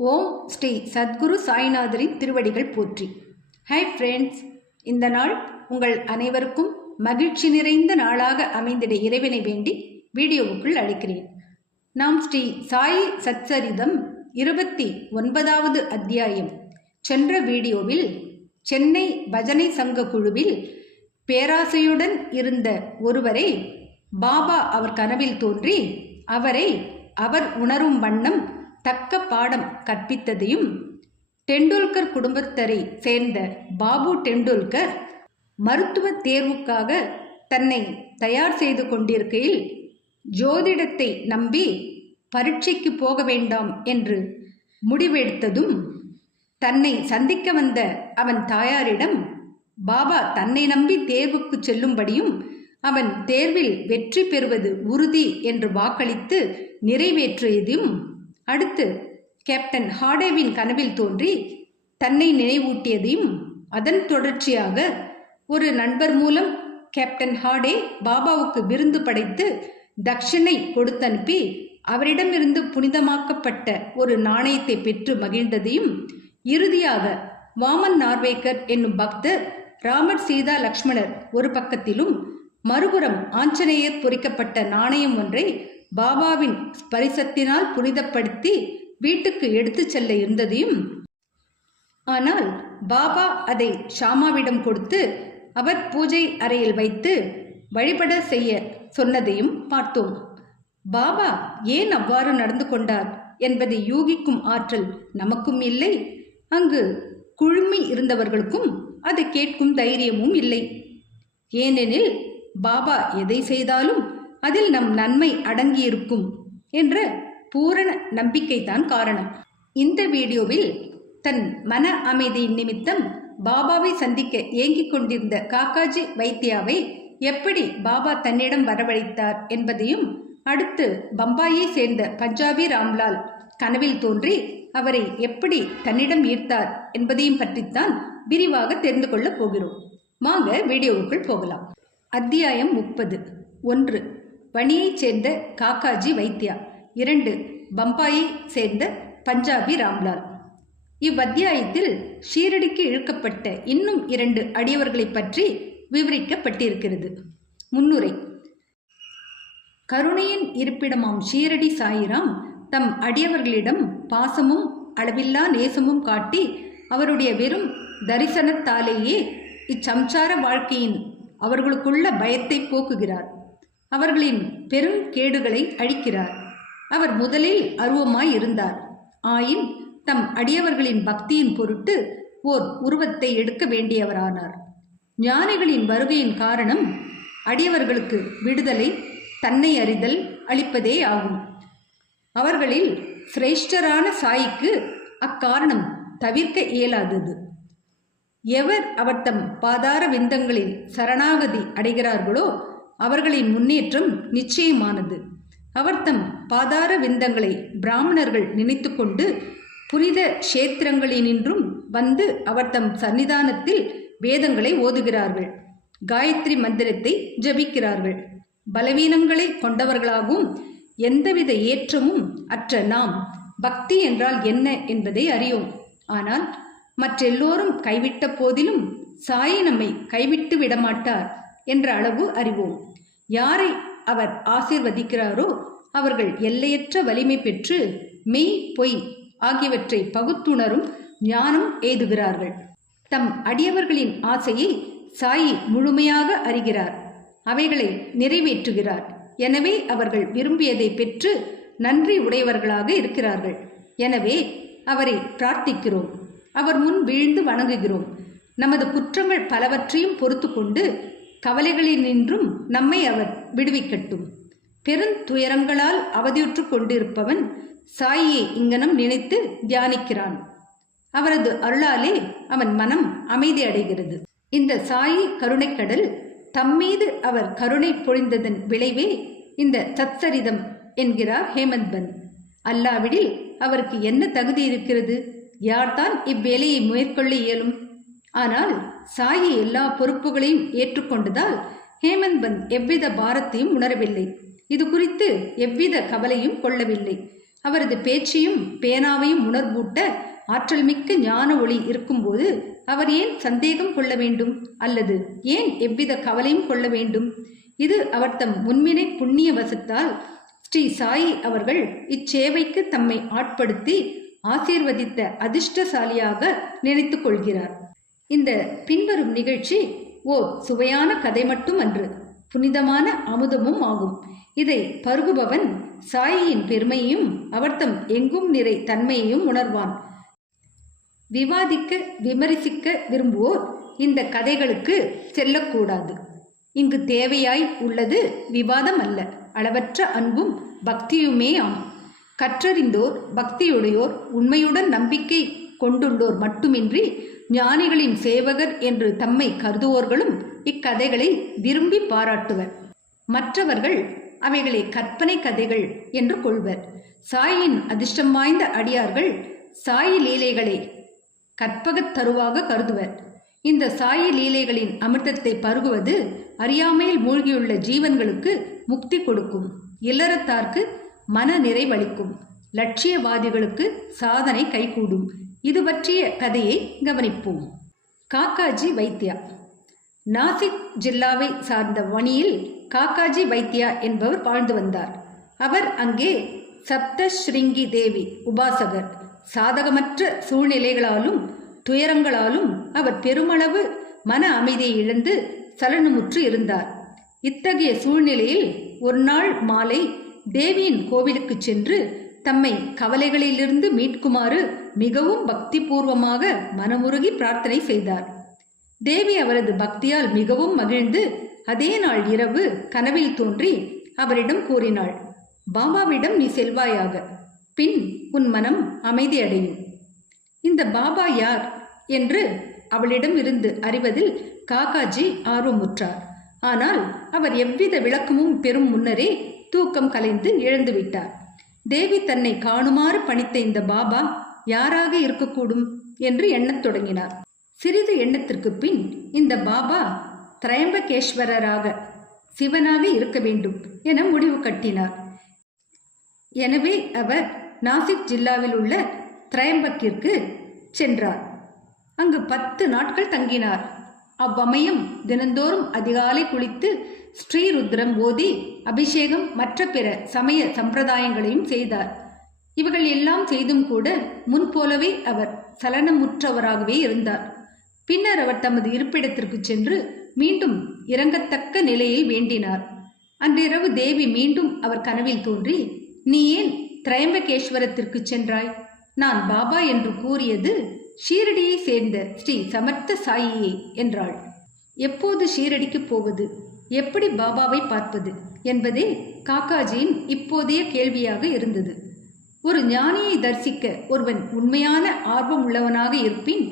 ஓம் ஸ்ரீ சத்குரு சாய்நாதரின் திருவடிகள் போற்றி. Hi friends, இந்த நாள் உங்கள் அனைவருக்கும் மகிழ்ச்சி நிறைந்த நாளாக அமைந்திட இறைவனை வேண்டி வீடியோவுக்குள் அழைக்கிறேன். நாம் ஸ்ரீ சாய் சச்சரிதம் 29வது அத்தியாயம் சென்ற வீடியோவில் சென்னை பஜனை சங்க குழுவில் பேராசையுடன் இருந்த ஒருவரை பாபா அவர் கனவில் தோன்றி அவரை அவர் உணரும் வண்ணம் தக்க பாடம் கற்பித்ததையும், டெண்டுல்கர் குடும்பத்தரை சேர்ந்த பாபு டெண்டுல்கர் மருத்துவ தேர்வுக்காக தன்னை தயார் செய்து கொண்டிருக்கையில் ஜோதிடத்தை நம்பி பரீட்சைக்கு போக வேண்டாம் என்று முடிவெடுத்ததும், தன்னை சந்திக்க வந்த அவன் தாயாரிடம் பாபா தன்னை நம்பி தேர்வுக்கு செல்லும்படியும் அவன் தேர்வில் வெற்றி பெறுவது உறுதி என்று வாக்களித்து நிறைவேற்றியதையும், அடுத்து கேப்டன் ஹாடேவின் கனவில் தோன்றி தன்னை நினைவூட்டியதையும், அதன் தொடர்ச்சியாக ஒரு நண்பர் மூலம் கேப்டன் ஹாடே பாபாவுக்கு விருந்து படைத்து தட்சிணை கொடுத்தனுப்பி அவரிடமிருந்து புனிதமாக்கப்பட்ட ஒரு நாணயத்தை பெற்று மகிழ்ந்ததையும், இறுதியாக வாமன் நார்வேக்கர் என்னும் பக்தர் ராமர் சீதா லக்ஷ்மணர் ஒரு பக்கத்திலும் மறுபுறம் ஆஞ்சநேயர் பொறிக்கப்பட்ட நாணயம் ஒன்றை பாபாவின் ஸ்பரிசத்தினால் புனிதப்படுத்தி வீட்டுக்கு எடுத்து செல்ல இருந்ததையும், ஆனால் பாபா அதை ஷாமாவிடம் கொடுத்து அவர் பூஜை அறையில் வைத்து வழிபட செய்ய சொன்னதையும் பார்த்தோம். பாபா ஏன் அவ்வாறு நடந்து கொண்டார் என்பதை யூகிக்கும் ஆற்றல் நமக்கும் இல்லை, அங்கு குழுமி இருந்தவர்களுக்கும் அதை கேட்கும் தைரியமும் இல்லை. ஏனெனில் பாபா எதை செய்தாலும் அதில் நம் நன்மை அடங்கியிருக்கும் என்ற பூரண நம்பிக்கைதான் காரணம். இந்த வீடியோவில் தன் மன அமைதியின் நிமித்தம் பாபாவை சந்திக்க ஏங்கிக் கொண்டிருந்த காக்காஜி வைத்தியாவை எப்படி பாபா தன்னிடம் வரவழைத்தார் என்பதையும், அடுத்து பம்பாயை சேர்ந்த பஞ்சாபி ராம்லால் கனவில் தோன்றி அவரை எப்படி தன்னிடம் ஈர்த்தார் என்பதையும் பற்றித்தான் விரிவாக தெரிந்து கொள்ளப் போகிறோம். வாங்க வீடியோவுக்குள் போகலாம். அத்தியாயம் 30. 1. வணியைச் சேர்ந்த காக்காஜி வைத்தியா. 2. பம்பாயை சேர்ந்த பஞ்சாபி ராம்லால். இவ்வத்தியாயத்தில் ஷீரடிக்கு இழுக்கப்பட்ட இன்னும் 2 அடியவர்களை பற்றி விவரிக்கப்பட்டிருக்கிறது. முன்னுரை. கருணையின் இருப்பிடமாம் ஷீரடி சாயிராம் தம் அடியவர்களிடம் பாசமும் அளவில்லா நேசமும் காட்டி அவருடைய வெறும் தரிசனத்தாலேயே இச்சம்சார வாழ்க்கையின் அவர்களுக்குள்ள பயத்தை போக்குகிறார். அவர்களின் பெரும் கேடுகளை அழிக்கிறார். அவர் முதலில் அருவமாய் இருந்தார். ஆயின் தம் அடியவர்களின் பக்தியின் பொருட்டு ஓர் உருவத்தை எடுக்க வேண்டியவரானார். ஞானிகளின் வருகையின் காரணம் அடியவர்களுக்கு விடுதலை, தன்னை அறிதல் அளிப்பதே ஆகும். அவர்களில் சிரேஷ்டரான சாய்க்கு அக்காரணம் தவிர்க்க இயலாதது. எவர் அவர் தம் பாதார விந்தங்களில் சரணாகதி அடைகிறார்களோ அவர்களின் முன்னேற்றம் நிச்சயமானது. அவர் தம் பாதார விந்தங்களை பிராமணர்கள் நினைத்து கொண்டு புனித கஷேத்திரங்களினின்றும் வந்து அவர் தம் சன்னிதானத்தில் வேதங்களை ஓதுகிறார்கள், காயத்ரி மந்திரத்தை ஜபிக்கிறார்கள். பலவீனங்களை கொண்டவர்களாகவும் எந்தவித ஏற்றமும் அற்ற நாம் பக்தி என்றால் என்ன என்பதை அறியோம். ஆனால் மற்றெல்லோரும் கைவிட்ட போதிலும் சாயி நம்மை கைவிட்டு விடமாட்டார் என்ற அளவு அறிவோம். யாரை அவர் ஆசீர்வதிக்கிறாரோ அவர்கள் எல்லையற்ற வலிமை பெற்று மெய் பொய் ஆகியவற்றை பகுத்துணரும் ஞானம் எய்துகிறார்கள். தம் அடியவர்களின் ஆசையை சாயி முழுமையாக அறிகிறார், அவைகளை நிறைவேற்றுகிறார். எனவே அவர்கள் விரும்பியதை பெற்று நன்றி உடையவர்களாக இருக்கிறார்கள். எனவே அவரை பிரார்த்திக்கிறோம், அவர் முன் வீழ்ந்து வணங்குகிறோம். நமது குற்றங்கள் பலவற்றையும் பொறுத்து கொண்டு கவலைகளினின்றும் நம்மை அவர் விடுவிக்கட்டும். பெருந்துயரங்களால் அவதியுற்று கொண்டிருப்பவன் சாயியை இங்கனம் நினைத்து தியானிக்கிறான். அவரது அருளாலே அவன் மனம் அமைதி அடைகிறது. இந்த சாயி கருணைக்கடல் தம்மீது அவர் கருணை பொழிந்ததன் விளைவே இந்த சச்சரிதம் என்கிறார் ஹேமந்த் பந்த். அல்லாவிடில் அவருக்கு என்ன தகுதி இருக்கிறது? யார்தான் இவ்வேலையை மேற்கொள்ள இயலும்? ஆனால் சாயி எல்லா பொறுப்புகளையும் ஏற்றுக்கொண்டதால் ஹேமந்த் பந்த் எவ்வித பாரத்தையும் உணரவில்லை. இது குறித்து எவ்வித கவலையும் கொள்ளவில்லை. அவரது பேச்சையும் பேனாவையும் உணர்வூட்ட ஆற்றல் மிக்க ஞான ஒளி இருக்கும்போது அவர் ஏன் சந்தேகம் கொள்ள வேண்டும், அல்லது ஏன் எவ்வித கவலையும் கொள்ள வேண்டும்? இது அவர் தம் முன்வினை புண்ணிய வசத்தால் ஸ்ரீ சாயி அவர்கள் இச்சேவைக்கு தம்மை ஆட்படுத்தி ஆசீர்வதித்த அதிர்ஷ்டசாலியாக நினைத்து கொள்கிறார். இந்த பின்வரும் நிகழ்ச்சி ஓர் சுவையான கதை மட்டும் அன்று, புனிதமான அமுதமும் ஆகும். இதை பருகுபவன் சாயியின் பெருமையையும் அவர்தம் எங்கும் நிறை தன்மையையும் உணர்வான். விவாதிக்க விமரிசிக்க விரும்புவோர் இந்த கதைகளுக்கு செல்லக்கூடாது. இங்கு தேவையாய் உள்ளது விவாதம் அல்ல, அளவற்ற அன்பும் பக்தியுமே ஆம். கற்றறிந்தோர், பக்தியுடையோர், உண்மையுடன் நம்பிக்கை கொண்டுள்ளோர் மட்டுமின்றி ஞானிகளின் சேவகர் என்று தம்மை கருதுவோர்களும் இக்கதைகளை விரும்பி பாராட்டுவர். மற்றவர்கள் அவைகளை கற்பனை கதைகள் என்று கொள்வர். சாயின் அதிர்ஷ்டம் வாய்ந்த அடியார்கள் சாயி லீலைகளை கற்பகத் தருவாக கருதுவர். இந்த சாயி லீலைகளின் அமிர்தத்தை பருகுவது அறியாமையில் மூழ்கியுள்ள ஜீவன்களுக்கு முக்தி கொடுக்கும், இல்லறத்தார்க்கு மன நிறைவளிக்கும், லட்சியவாதிகளுக்கு சாதனை கைகூடும். இது பற்றிய கதையை கவனிப்போம். காக்காஜி வைத்தியா. நாசிக் ஜில்லாவை சார்ந்த வணியில் காக்காஜி வைத்தியா என்பவர் வாழ்ந்து வந்தார். அவர் அங்கே சப்தஸ்ருங்கி தேவி உபாசகர். சாதகமற்ற சூழ்நிலைகளாலும் துயரங்களாலும் அவர் பெருமளவு மன அமைதியை இழந்து சலனமுற்று இருந்தார். இத்தகைய சூழ்நிலையில் ஒரு நாள் மாலை தேவியின் கோவிலுக்கு சென்று தம்மை கவலைகளிலிருந்து மீட்குமாறு மிகவும் பக்தி பூர்வமாக மனமுருகி பிரார்த்தனை செய்தார். தேவி அவரது பக்தியால் மிகவும் மகிழ்ந்து அதே நாள் இரவு கனவில் தோன்றி அவரிடம் கூறினாள், பாபாவிடம் நீ செல்வாயாக, பின் உன் மனம் அமைதியடையும். இந்த பாபா யார் என்று அவளிடம் இருந்து அறிவதில் காக்காஜி ஆர்வமுற்றார். ஆனால் அவர் எவ்வித விளக்கமும் பெறும் முன்னரே தூக்கம் கலைந்து இழந்துவிட்டார். தேவி தன்னை காணுமாறு பணித்த இந்த பாபா யாராக இருக்கக்கூடும் என்று எண்ணத் தொடங்கினார். சிறிது எண்ணத்திற்கு பின் இந்த பாபா திரையம்பகேஸ்வரராக, சிவனாக இருக்க வேண்டும் என முடிவு கட்டினார். எனவே அவர் நாசிக் ஜில்லாவில் உள்ள திரையம்பக்கிற்கு சென்றார். அங்கு 10 நாட்கள் தங்கினார். அவ்வமயம் தினந்தோறும் அதிகாலை குளித்து ஸ்ரீருத்ரம் ஓதி அபிஷேகம் மற்ற பிற சமய சம்பிரதாயங்களையும் செய்தார். இவர்கள் எல்லாம் செய்தும் கூட முன்போலவே அவர் சலனமுற்றவராகவே இருந்தார். பின்னர் அவர் தமது இருப்பிடத்திற்கு சென்று மீண்டும் இறங்கத்தக்க நிலையில் வேண்டினார். அன்றிரவு தேவி மீண்டும் அவர் கனவில் தோன்றி, நீ ஏன் திரையம்பகேஸ்வரத்திற்கு சென்றாய்? நான் பாபா என்று கூறியது ஷீரடியை சேர்ந்த ஸ்ரீ சமர்த்த சாயியை என்றாள். எப்போது ஷீரடிக்கு போவது, எப்படி பாபாவை பார்ப்பது என்பதே காக்காஜியின் இப்போதைய கேள்வியாக இருந்தது. ஒரு ஞானியை தரிசிக்க ஒருவன் உண்மையான ஆர்வம் உள்ளவனாக இருப்பின்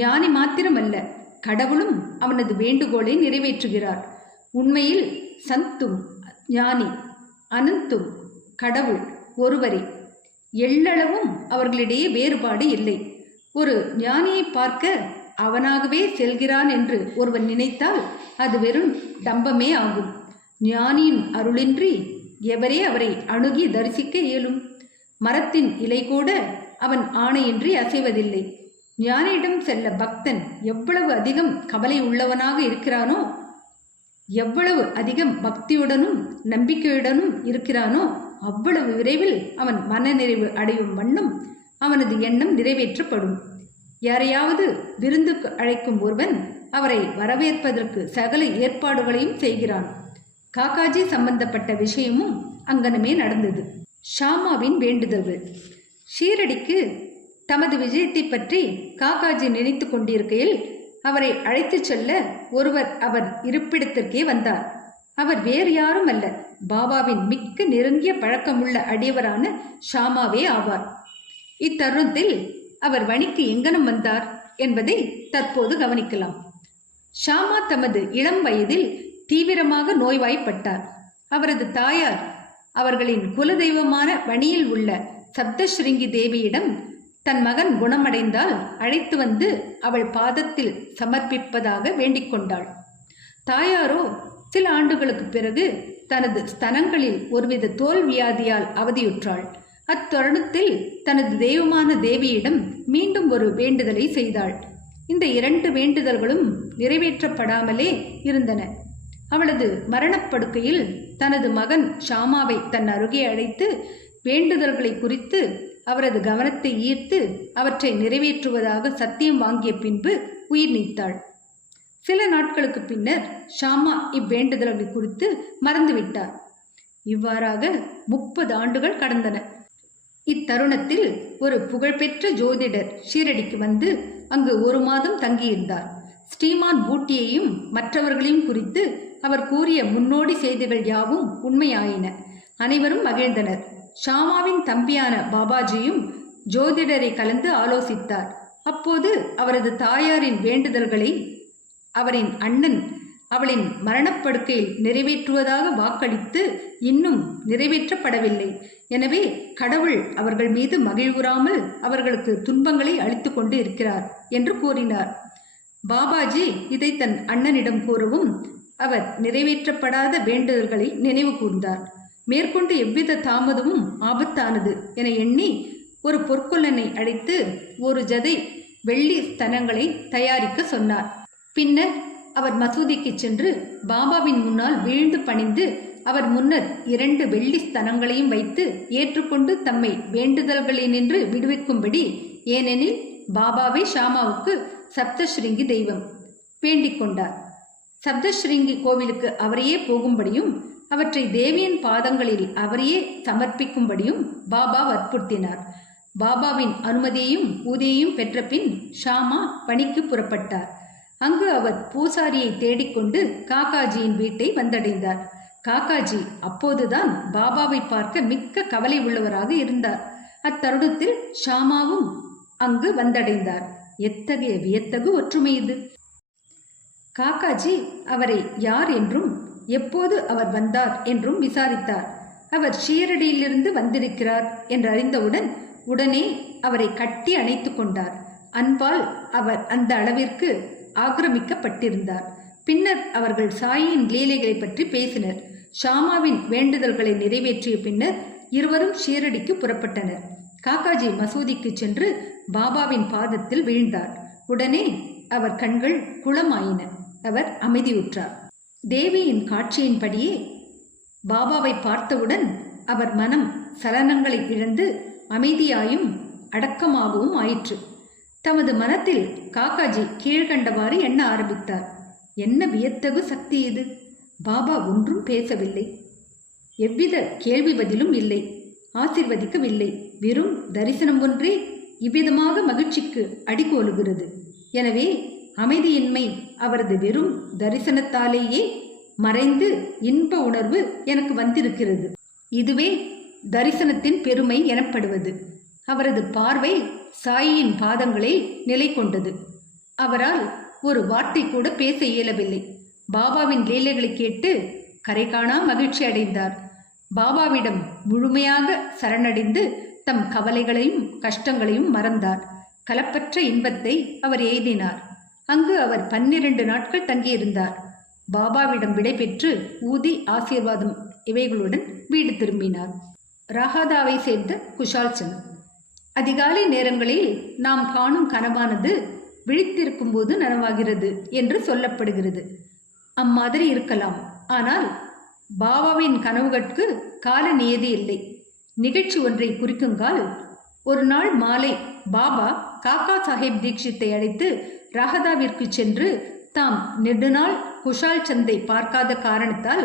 ஞானி மாத்திரமல்ல, கடவுளும் அவனது வேண்டுகோளை நிறைவேற்றுகிறார். உண்மையில் சந்தும் ஞானி அனந்தும் கடவுள் ஒருவரே. எள்ளளவும் அவர்களிடையே வேறுபாடு இல்லை. ஒரு ஞானியை பார்க்க அவனாகவே செல்கிறான் என்று ஒருவன் நினைத்தால் அது வெறும் டம்பமே ஆகும். ஞானியின் அருளின்றி எவரே அவரை அணுகி தரிசிக்க இயலும்? மரத்தின் இலை கூட அவன் ஆணையின்றி அசைவதில்லை. ஞானியிடம் செல்ல பக்தன் எவ்வளவு அதிகம் கவலை உள்ளவனாக இருக்கிறானோ, எவ்வளவு அதிகம் பக்தியுடனும் நம்பிக்கையுடனும் இருக்கிறானோ, அவ்வளவு விரைவில் அவன் மனநிறைவு அடையும் வண்ணம் அவனது எண்ணம் நிறைவேற்றப்படும். யாரையாவது விருந்துக்கு அழைக்கும் ஒருவன் அவரை வரவேற்பதற்கு சகல ஏற்பாடுகளையும் செய்கிறான். காக்காஜி சம்பந்தப்பட்ட விஷயமும் அங்கனமே நடந்தது. ஷாமாவின் வேண்டுதல்கள். ஷீரடிக்கு தமது விஜயத்தை பற்றி காக்காஜி நினைத்து கொண்டிருக்கையில் அவரை அழைத்துச் செல்ல ஒருவர் அவர் இருப்பிடத்திற்கே வந்தார். அவர் வேறு யாரும் அல்ல, பாபாவின் மிக்க நெருங்கிய பழக்கமுள்ள அடியவரான ஷாமாவே ஆவார். இத்தருணத்தில் அவர் வணிக்கு எங்கனம் வந்தார் என்பதை தற்போது கவனிக்கலாம். ஷாமா தமது இளம் வயதில் தீவிரமாக நோய்வாய்ப்பட்டார். அவரது தாயார் அவர்களின் குலதெய்வமான வணியில் உள்ள சப்தஸ்ருங்கி தேவியிடம் தன் மகன் குணமடைந்தால் அழைத்து வந்து அவள் பாதத்தில் சமர்ப்பிப்பதாக வேண்டிக் கொண்டாள். தாயாரோ சில ஆண்டுகளுக்கு பிறகு தனது ஸ்தனங்களில் ஒருவித தோல் வியாதியால் அவதியுற்றாள். அத்தருணத்தில் தனது தெய்வமான தேவியிடம் மீண்டும் ஒரு வேண்டுதலை செய்தாள். இந்த 2 வேண்டுதல்களும் நிறைவேற்றப்படாமலே இருந்தன. அவளது மரணப்படுக்கையில் தனது மகன் ஷாமாவை தன் அருகே அழைத்து வேண்டுதல்களை குறித்து அவரது கவனத்தை ஈர்த்து அவற்றை நிறைவேற்றுவதாக சத்தியம் வாங்கிய பின்பு உயிர் நீத்தாள். சில நாட்களுக்கு பின்னர் ஷாமா இவ்வேண்டுதல்களை குறித்து மறந்துவிட்டார். இவ்வாறாக 30 ஆண்டுகள் கடந்தன. இத்தருணத்தில் ஒரு புகழ்பெற்ற ஜோதிடர் ஷீரடிக்கு வந்து அங்கு 1 மாதம் தங்கியிருந்தார். ஸ்ரீமான் பூட்டியையும் மற்றவர்களையும் குறித்து அவர் கூறிய முன்னோடி செய்திகள் யாவும் உண்மையாயின. அனைவரும் மகிழ்ந்தனர். ஷாமாவின் தம்பியான பாபாஜியும் ஜோதிடரை கலந்து ஆலோசித்தார். அப்போது அவரது தாயாரின் வேண்டுதல்களை அவரின் அண்ணன் அவளின் மரணப்படுக்கையில் நிறைவேற்றுவதாக வாக்களித்து இன்னும் நிறைவேற்றப்படவில்லை. எனவே கடவுள் அவர்கள் மீது மகிழ்வுறாமல் அவர்களுக்கு துன்பங்களை அளித்து கொண்டு இருக்கிறார் என்று கூறினார். பாபாஜி இதை தன் அண்ணனிடம் கூறவும் அவர் நிறைவேற்றப்படாத வேண்டுதல்களை நினைவு கூர்ந்தார். மேற்கொண்டு எவ்வித தாமதமும் ஆபத்தானது என எண்ணி ஒரு பொற்கொல்லனை அழைத்து 1 ஜதை வெள்ளி ஸ்தனங்களை தயாரிக்க சொன்னார். பின்னர் அவர் மசூதிக்கு சென்று பாபாவின் முன்னால் வீழ்ந்து பணிந்து அவர் முன்னர் 2 வெள்ளி ஸ்தனங்களையும் வைத்து ஏற்றுக்கொண்டு தம்மை வேண்டுதல்களினின்று விடுவிக்கும்படி, ஏனெனில் பாபாவே ஷாமாவுக்கு சப்தஸ்ருங்கி தெய்வம், வேண்டிக் கொண்டார். சப்தஸ்ருங்கி கோவிலுக்கு அவரையே போகும்படியும் அவற்றை தேவியின் பாதங்களில் அவரையே சமர்ப்பிக்கும்படியும் பாபா வற்புறுத்தினார். பாபாவின் அனுமதியையும் ஊதியையும் பெற்ற பின் ஷாமா பணிக்கு புறப்பட்டார். அங்கு அவர் பூசாரியை தேடிக்கொண்டு காக்காஜியின் வீட்டை வந்தடைந்தார். காக்காஜி அப்போதுதான் பாபாவை பார்க்க மிக்க கவலை உள்ளவராக இருந்தார். அத்தருணத்தில் ஷாமாவும் அங்கு வந்தடைந்தார். எத்தகைய வியத்தகு ஒற்றுமை இது! காக்காஜி அவரை யார் என்றும் எப்போது அவர் வந்தார் என்றும் விசாரித்தார். அவர் ஷீரடியிலிருந்து வந்திருக்கிறார் என்று அறிந்தவுடன் உடனே அவரை கட்டி அணைத்து கொண்டார். அன்பால் அவர் அந்த அளவிற்கு ஆக்கிரமிக்கப்பட்டிருந்தார். பின்னர் அவர்கள் சாயின் லீலைகளை பற்றி பேசினர். ஷாமாவின் வேண்டுதல்களை நிறைவேற்றிய பின்னர் இருவரும் ஷீரடிக்கு புறப்பட்டனர். காக்காஜி மசூதிக்கு சென்று பாபாவின் பாதத்தில் வீழ்ந்தார். உடனே அவர் கண்கள் குளமாயின. அவர் அமைதியுற்றார். தேவியின் காட்சியின்படியே பாபாவை பார்த்தவுடன் அவர் மனம் சலனங்களை இழந்து அமைதியாயும் அடக்கமாகவும் ஆயிற்று. தமது மனத்தில் காக்காஜி கீழ்கண்டவாறு எண்ண ஆரம்பித்தார். என்ன வியத்தகு சக்தி இது! பாபா ஒன்றும் பேசவில்லை, எவ்வித கேள்வி பதிலும் இல்லை, ஆசிர்வதிக்கவில்லை. வெறும் தரிசனம் ஒன்றே இவ்விதமாக மகிழ்ச்சிக்கு அடிகோலுகிறது. எனவே அமைதியின்மை அவரது வெறும் தரிசனத்தாலேயே மறைந்து இன்ப உணர்வு எனக்கு வந்திருக்கிறது. இதுவே தரிசனத்தின் பெருமை எனப்படுவது. அவரது பார்வை சாயின் பாதங்களில் நிலை கொண்டது. அவரால் ஒரு வார்த்தை கூட பேச இயலவில்லை. பாபாவின் லீலைகளை கேட்டு கரை காணா மகிழ்ச்சி அடைந்தார். பாபாவிடம் முழுமையாக சரணடைந்து தம் கவலைகளையும் கஷ்டங்களையும் மறந்தார். கலப்பற்ற இன்பத்தை அவர் எய்தினார். அங்கு அவர் 12 நாட்கள் தங்கியிருந்தார். பாபாவிடம் விடை பெற்று ஊதி ஆசீர்வாதம் இவைகளுடன் வீடு திரும்பினார். ராகாதாவை சேர்ந்த குஷால் சந்த். அதிகாலை நேரங்களில் நாம் காணும் கனவானது விழித்திருக்கும் போது நனவாகிறது என்று சொல்லப்படுகிறது. அம்மாதிரி இருக்கலாம். ஆனால் பாபாவின் கனவுகளுக்கு கால நியதி இல்லை. நிகழ்ச்சி ஒன்றை குறிக்குங்கால் ஒரு நாள் மாலை பாபா காக்கா சாஹேப் தீக்ஷித்தை அழைத்து ராகதாவிற்கு சென்று தாம் நெடுநாள் குஷால் சந்தை பார்க்காத காரணத்தால்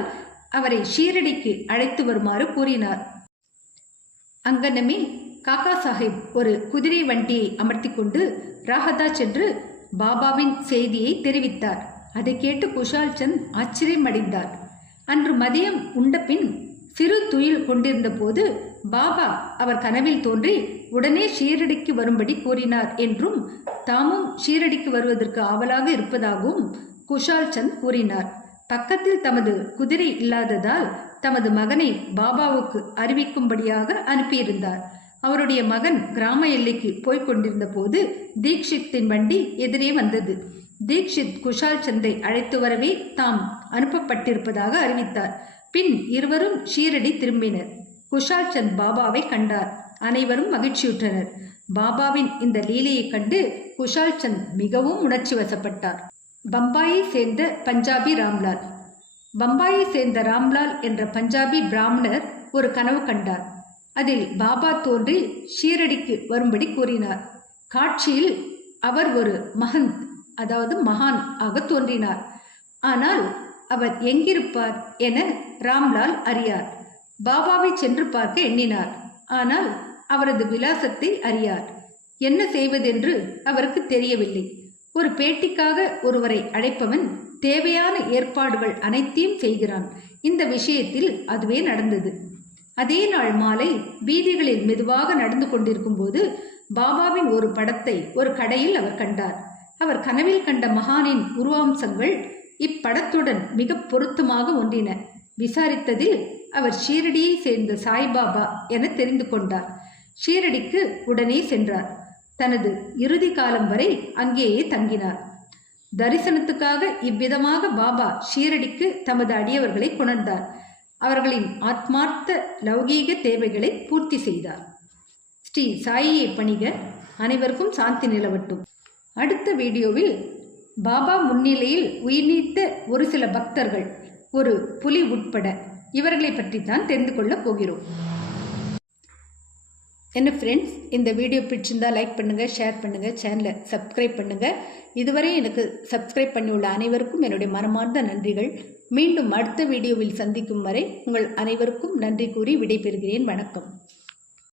அவரை ஷீரடிக்கு அழைத்து வருமாறு கூறினார். அங்கனமே காக்கா சாஹேப் ஒரு குதிரை வண்டியை அமர்த்தி கொண்டு ராகதா சென்று பாபாவின் செய்தியை தெரிவித்தார். அதை கேட்டு குஷால் சந்த் ஆச்சரியமடைந்தார். அன்று மதியம் உண்ட பின் சிறு துயில் கொண்டிருந்த போது பாபா அவர் கனவில் தோன்றி உடனே ஷீரடிக்கு வரும்படி கூறினார் என்றும் தாமும் ஷீரடிக்கு வருவதற்கு ஆவலாக இருப்பதாகவும் குஷால் சந்த் கூறினார். பக்கத்தில் தமது குதிரை இல்லாததால் தமது மகனை பாபாவுக்கு அறிவிக்கும்படியாக அனுப்பியிருந்தார். அவருடைய மகன் கிராம எல்லைக்கு போய்க் கொண்டிருந்த போது தீக்ஷித்தின் வண்டி எதிரே வந்தது. தீக்ஷித் குஷால் சந்தை அழைத்து வரவே தாம் அனுப்பப்பட்டிருப்பதாக அறிவித்தார். பின் இருவரும் ஷீரடி திரும்பினர். குஷால் சந்த் பாபாவை கண்டார். அனைவரும் மகிழ்ச்சியுற்றனர். பாபாவின் இந்த லீலையைக் கண்டு குஷால் சந்த் மிகவும் உணர்ச்சி வசப்பட்டார். பம்பாயை சேர்ந்த பஞ்சாபி ராம்லால். பம்பாயை சேர்ந்த ராம்லால் என்ற பஞ்சாபி பிராமணர் ஒரு கனவு கண்டார். அதில் பாபா தோன்றி ஷீரடிக்கு வரும்படி கூறினார். காட்சியில் அவர் ஒரு மகான் ஆக தோன்றினார். ஆனால் அவர் எங்கிருப்பார் என ராம்லால் அறியார். பாபாவை சென்று பார்க்க எண்ணினார். ஆனால் அவரது விலாசத்தை அறியார். என்ன செய்வதென்று அவருக்கு தெரியவில்லை. ஒரு பேட்டிக்காக ஒருவரை அழைப்பவன் தேவையான ஏற்பாடுகள் அனைத்தையும் செய்கிறான். இந்த விஷயத்தில் அதுவே நடந்தது. அதே நாள் மாலை வீதிகளில் மெதுவாக நடந்து கொண்டிருக்கும் போது பாபாவின் ஒரு படத்தை ஒரு கடையில் அவர் கண்டார். அவர் கனவில் கண்ட மகானின் உருவாம்சங்கள் இப்படத்துடன் மிக பொருத்தமாக ஒன்றின. விசாரித்ததில் அவர் ஷீரடியை சேர்ந்த சாய்பாபா என தெரிந்து கொண்டார். ஷீரடிக்கு உடனே சென்றார். தனது இறுதி காலம் வரை அங்கேயே தங்கினார். தரிசனத்துக்காக இவ்விதமாக பாபா ஷீரடிக்கு தமது அடியவர்களை கொணர்ந்தார். அவர்களின் ஆத்மார்த்த லௌகீக தேவைகளை பூர்த்தி செய்தார். ஸ்ரீ சாயியை பணிக. அனைவருக்கும் சாந்தி நிலவட்டும். அடுத்த வீடியோவில் பாபா முன்னிலையில் உயிர்நீத்த ஒரு சில பக்தர்கள், ஒரு புலி உட்பட இவர்களை பற்றித்தான் தெரிந்து கொள்ளப் போகிறோம். என்ன ஃப்ரெண்ட்ஸ், இந்த வீடியோ பிடிச்சிருந்தால் லைக் பண்ணுங்கள், ஷேர் பண்ணுங்கள், சேனலை சப்ஸ்கிரைப் பண்ணுங்கள். இதுவரை எனக்கு சப்ஸ்கிரைப் பண்ணியுள்ள அனைவருக்கும் என்னுடைய மனமார்ந்த நன்றிகள். மீண்டும் அடுத்த வீடியோவில் சந்திக்கும் வரை உங்கள் அனைவருக்கும் நன்றி கூறி விடைபெறுகிறேன். வணக்கம்.